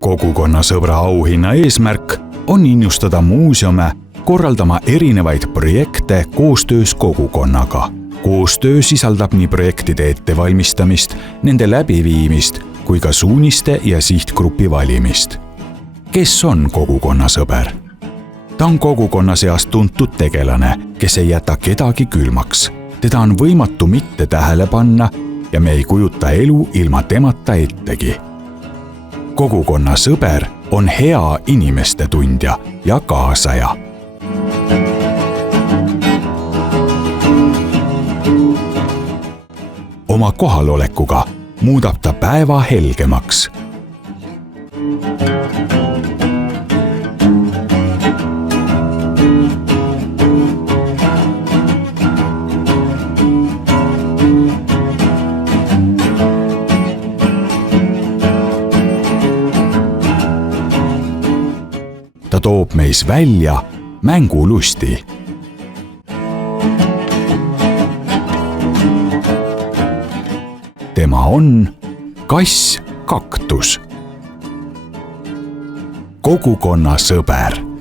Kogukonnasõbra auhinna eesmärk on innustada muuseume korraldama erinevaid projekte koostöös kogukonnaga. Koostöö sisaldab nii projektide ettevalmistamist, nende läbiviimist kui ka suuniste ja sihtgrupi valimist. Kes on kogukonnasõber? Ta on kogukonna seas tuntud tegelane, kes ei jäta kedagi külmaks. Teda on võimatu mitte tähele panna ja me ei kujuta elu ilma temata ettegi. Kogukonnasõber on hea inimeste tundja ja kaasaja. Oma kohalolekuga muudab ta päeva helgemaks. Ta toob meis välja mängulusti. Tema on kass kaktus. Kogukonnasõber.